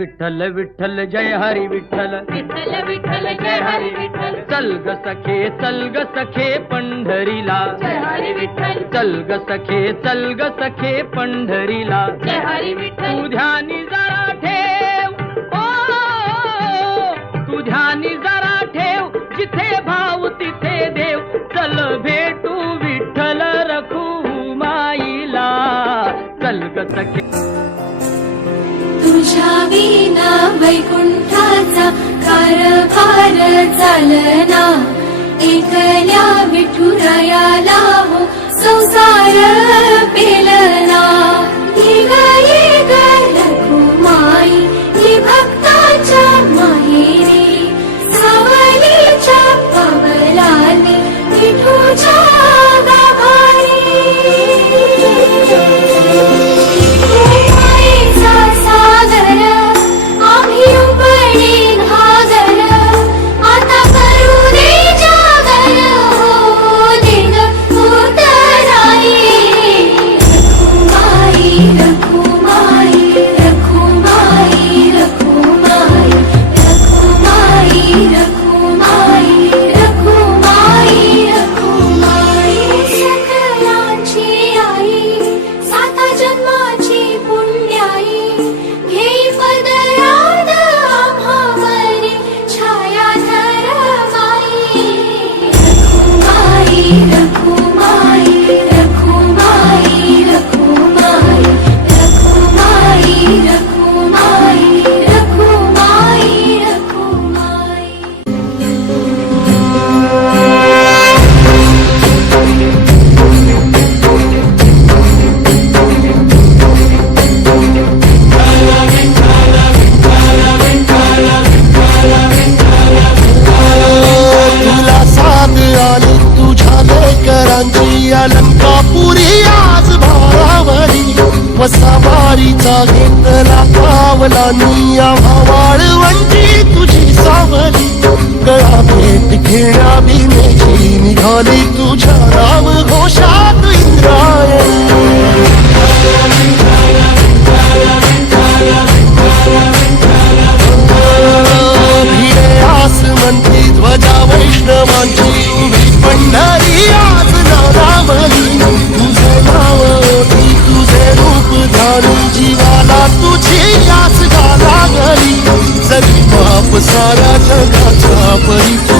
विठ्ठल विठ्ठल जय हरी विठ्ठल, विठ्ठल विठ्ठल जय हरी विठ्ठल, चल ग सखे पंढरीला, जय हरी विठ्ठल, चल ग सखे पंढरीला, जय हरी विठ्ठल. तू ध्यानी जरा ठेव, ओ तू ध्यानी जरा ठेव, जिथे भाव तिथे देव, चल भेटू विठ्ठल रखुमाईला, चल ग सखे. तुझ्या विना वैकुंठाचा कारभार चालना, एकल्या विठुरायाला हो संसार पेलना. ये ग रखुमाई ही भक्ताच्या माहेरी, सावलीच्या पावलांनी विठूच्या गाभारी. अलंकापुरी आज भारावरी, वसावारीचा घेतला कावलानी, वाळवंटी तुझी सावली. गळा भेट घेण्या बिनेची निघाली तुझ्या नाम घोषात इंद्रायणी. भिडे आसमंती ध्वजा वैष्णवांची उभी पंढरी आज नादावली. तुझे नाव ओठी तुझे रूप धानी, जीवाला तुझी आस गा लागली. जरी बाप साऱ्या जगाचा परी तू